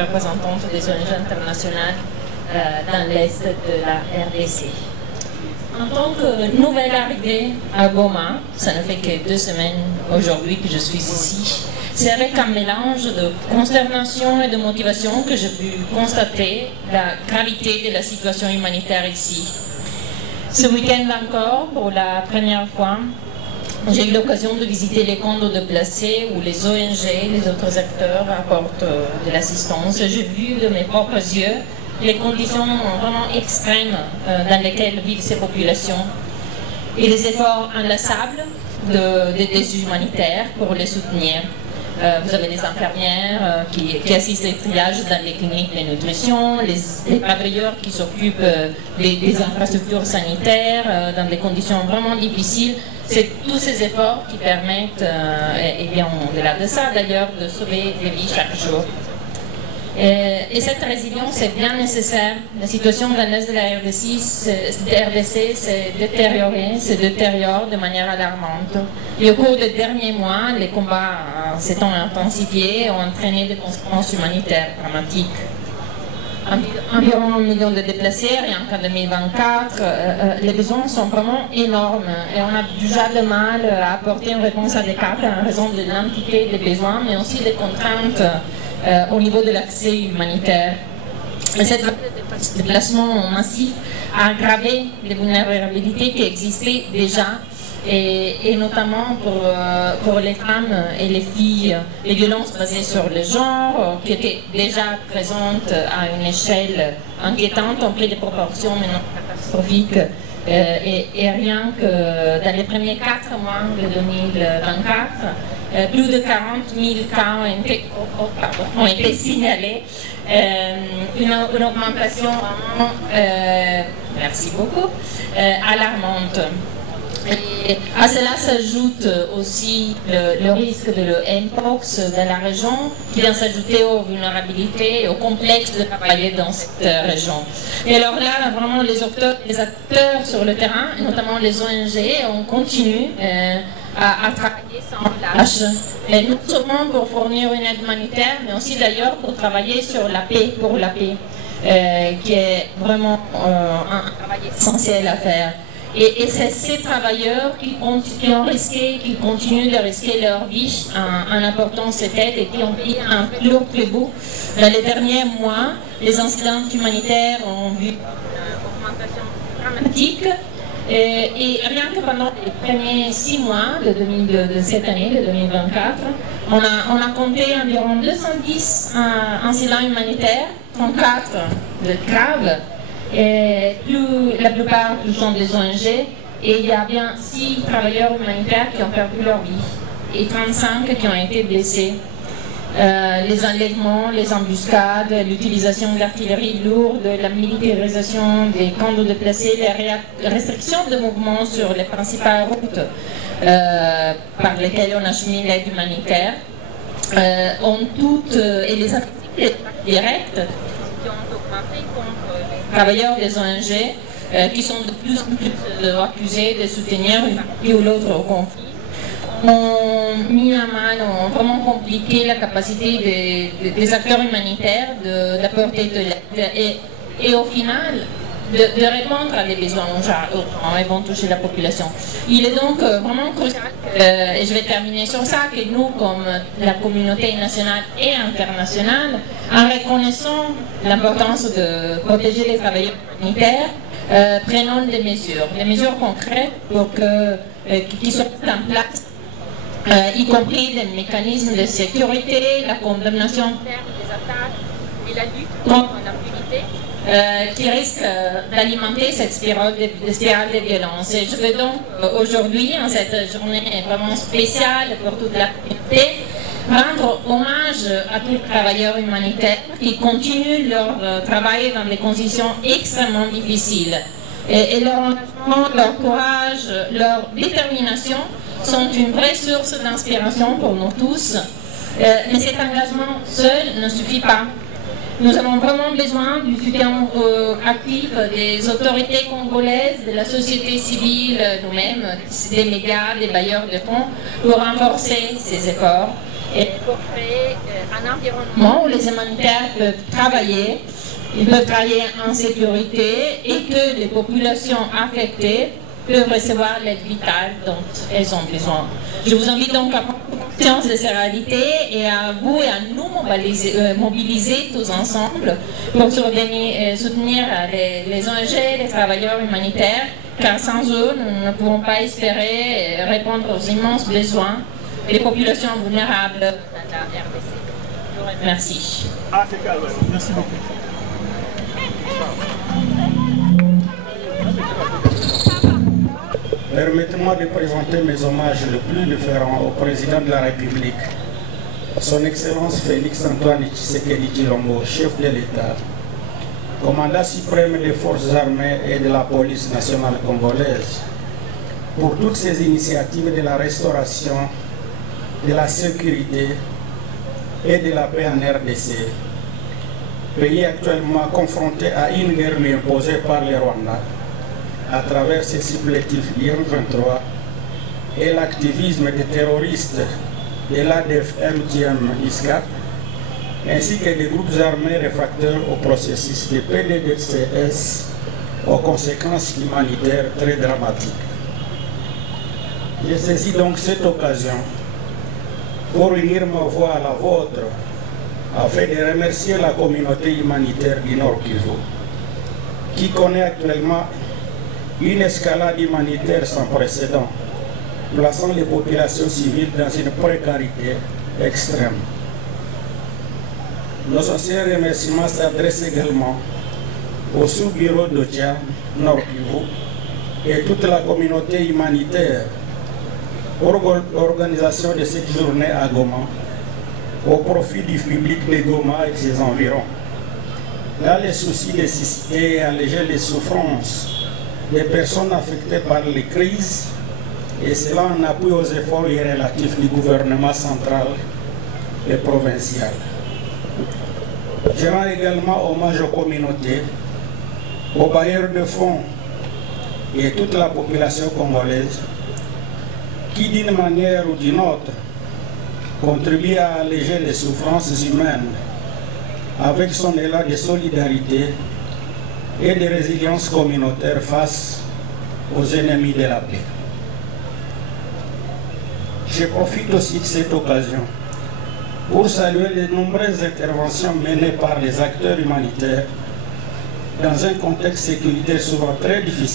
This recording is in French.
représentante des ONG internationales dans l'Est de la RDC. En tant que nouvelle arrivée à Goma, ça ne fait que 2 semaines aujourd'hui que je suis ici, c'est avec un mélange de consternation et de motivation que j'ai pu constater la gravité de la situation humanitaire ici. Ce week-end encore, pour la première fois, j'ai eu l'occasion de visiter les camps de déplacés où les ONG, les autres acteurs apportent de l'assistance. J'ai vu de mes propres yeux les conditions vraiment extrêmes dans lesquelles vivent ces populations et les efforts inlassables des humanitaires pour les soutenir. Vous avez les infirmières qui assistent les triages dans les cliniques de nutrition, les patrouilleurs qui s'occupent des infrastructures sanitaires dans des conditions vraiment difficiles. C'est tous ces efforts qui permettent, et bien au-delà de ça d'ailleurs, de sauver des vies chaque jour. Et cette résilience est bien nécessaire. La situation dans l'Est de la RDC s'est détériore de manière alarmante. Et au cours des derniers mois, les combats s'étant intensifiés et ont entraîné des conséquences humanitaires dramatiques. Environ 1 million de déplacés, rien qu'en 2024, les besoins sont vraiment énormes et on a déjà de mal à apporter une réponse adéquate en raison de l'entité des besoins, mais aussi des contraintes au niveau de l'accès humanitaire. Et cette vague de déplacements massifs a aggravé les vulnérabilités qui existaient déjà, et notamment pour les femmes et les filles, les violences basées sur le genre, qui étaient déjà présentes à une échelle inquiétante, ont pris des proportions maintenant catastrophiques. Et rien que dans les premiers 4 mois de 2024, plus de 40 000 cas ont été signalés, une augmentation vraiment, merci beaucoup, alarmante. Et à cela s'ajoute aussi le risque de l'Mpox dans la région, qui vient s'ajouter aux vulnérabilités et au complexe de travailler dans cette région. Et alors là, vraiment, les acteurs sur le terrain, et notamment les ONG, on continue à travailler sans lâche. Et non seulement pour fournir une aide humanitaire, mais aussi d'ailleurs pour travailler sur la paix, pour la paix, qui est vraiment un travail essentiel à faire. Et c'est ces travailleurs qui ont risqué, qui continuent de risquer leur vie en apportant cette aide et qui ont pris un lourd tribut. Dans les derniers mois, les incidents humanitaires ont vu une augmentation dramatique. Et rien que pendant les premiers 6 mois de cette année, de 2024, on a compté environ 210 incidents humanitaires, 34 de graves. Et la plupart touchant des ONG, et il y a bien 6 travailleurs humanitaires qui ont perdu leur vie et 35 qui ont été blessés. Les enlèvements, les embuscades, l'utilisation de l'artillerie lourde, la militarisation des camps de déplacés, les restrictions de mouvement sur les principales routes par lesquelles on achemine l'aide humanitaire, ont toutes, et les activités directes qui ont augmenté contre les travailleurs des ONG, qui sont de plus en plus accusés de soutenir une partie ou l'autre au conflit, ont mis à mal, ont vraiment compliqué la capacité des acteurs humanitaires d'apporter de l'aide et au final de répondre à des besoins urgents et vont toucher la population. Il est donc vraiment crucial, et je vais terminer sur ça, que nous, comme la communauté nationale et internationale, en reconnaissant l'importance de protéger les travailleurs humanitaires, prenons des mesures concrètes pour qu'ils soient en place, y compris des mécanismes de sécurité, la condamnation ferme des attaques et la lutte contre l'impunité, qui risque d'alimenter cette spirale de violence. Et je veux donc aujourd'hui, en cette journée vraiment spéciale pour toute la communauté, rendre hommage à tous les travailleurs humanitaires qui continuent leur travail dans des conditions extrêmement difficiles. Et leur engagement, leur courage, leur détermination sont une vraie source d'inspiration pour nous tous. Mais cet engagement seul ne suffit pas. Nous avons vraiment besoin du soutien actif des autorités congolaises, de la société civile, nous-mêmes, des médias, des bailleurs de fonds, pour renforcer ces efforts et pour créer un environnement où les humanitaires peuvent travailler, ils peuvent travailler en sécurité et que les populations affectées peuvent recevoir l'aide vitale dont elles ont besoin. Je vous invite donc à prendre conscience de ces réalités et à vous et à nous mobiliser tous ensemble pour soutenir les ONG, les travailleurs humanitaires, car sans eux, nous ne pouvons pas espérer répondre aux immenses besoins des populations vulnérables de la RDC. Je vous remercie. Merci beaucoup. Permettez-moi de présenter mes hommages les plus différents au président de la République, son Excellence Félix-Antoine Tshisekedi Tshilombo, chef de l'État, commandant suprême des forces armées et de la police nationale congolaise, pour toutes ces initiatives de la restauration, de la sécurité et de la paix en RDC, pays actuellement confronté à une guerre imposée par le Rwanda à travers ses supplétifs IM-23 et l'activisme des terroristes de l'ADF-MTM-ISCAP, ainsi que des groupes armés réfractaires au processus de PDDCS aux conséquences humanitaires très dramatiques. Je saisis donc cette occasion pour unir ma voix à la vôtre afin de remercier la communauté humanitaire du Nord Kivu, qui connaît actuellement une escalade humanitaire sans précédent, plaçant les populations civiles dans une précarité extrême. Nos sincères remerciements s'adressent également au sous-bureau d'OCHA Nord Kivu et toute la communauté humanitaire pour l'organisation de cette journée à Goma au profit du public de Goma et ses environs. Dans les soucis de cécité et alléger les souffrances des personnes affectées par les crises, et cela en appui aux efforts relatifs du gouvernement central et provincial. Je rends également hommage aux communautés, aux bailleurs de fonds et toute la population congolaise qui, d'une manière ou d'une autre, contribue à alléger les souffrances humaines avec son élan de solidarité et de résilience communautaire face aux ennemis de la paix. Je profite aussi de cette occasion pour saluer les nombreuses interventions menées par les acteurs humanitaires dans un contexte sécuritaire souvent très difficile.